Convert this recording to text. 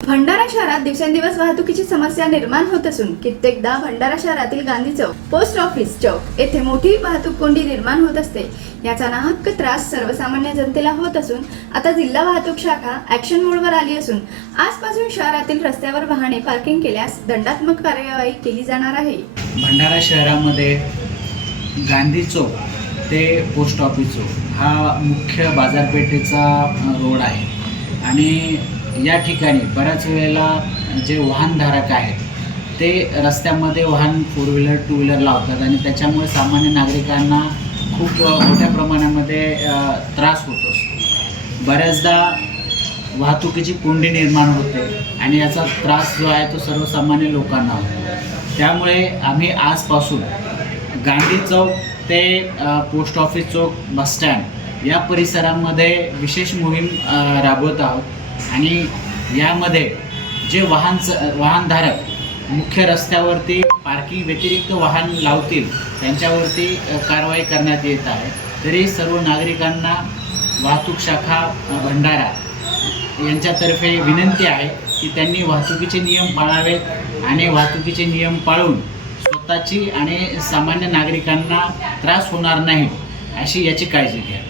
भंडारा शहरात दिवसेंदिवस वाहतुकीची समस्या निर्माण होत असून कित्येकदा भंडारा शहरातील गांधी चौक पोस्ट ऑफिस चौक येथे मोठी वाहतूक कोंडी निर्माण होत असते. याचा नाहक त्रास सर्वसामान्य जनतेला होत असून आता जिल्हा वाहतूक शाखा ऍक्शन मोडवर आली असून आजपासून शहरातील रस्त्यावर वाहने पार्किंग केल्यास दंडात्मक कार्यवाही केली जाणार आहे. भंडारा शहरामध्ये गांधी चौक ते पोस्ट ऑफिस चौक हा मुख्य बाजारपेठेचा रोड आहे. आणि या ठिकाणी बऱ्याच वेळेला जे वाहनधारक आहेत ते रस्त्यामध्ये वाहन फोर व्हीलर टू व्हीलर लावतात आणि त्याच्यामुळे सामान्य नागरिकांना खूप मोठ्या प्रमाणामध्ये त्रास होत असतो. बऱ्याचदा वाहतुकीची कोंडी निर्माण होते आणि याचा त्रास जो आहे तो सर्वसामान्य लोकांना होतो. त्यामुळे आम्ही आजपासून गांधी चौक ते पोस्ट ऑफिस चौक बसस्टँड या परिसरामध्ये विशेष मोहीम राबवत आहोत. आणि यामध्ये जे वाहन वाहनधारक मुख्य रस्त्यावरती पार्किंग व्यतिरिक्त वाहन लावतील त्यांच्यावरती कारवाई करण्यात येत आहे. तरी सर्व नागरिकांना वाहतूक शाखा भंडारा यांच्यातर्फे विनंती आहे की त्यांनी वाहतुकीचे नियम पाळावेत आणि वाहतुकीचे नियम पाळून स्वतःची आणि सामान्य नागरिकांना त्रास होणार नाही अशी याची काळजी घ्या.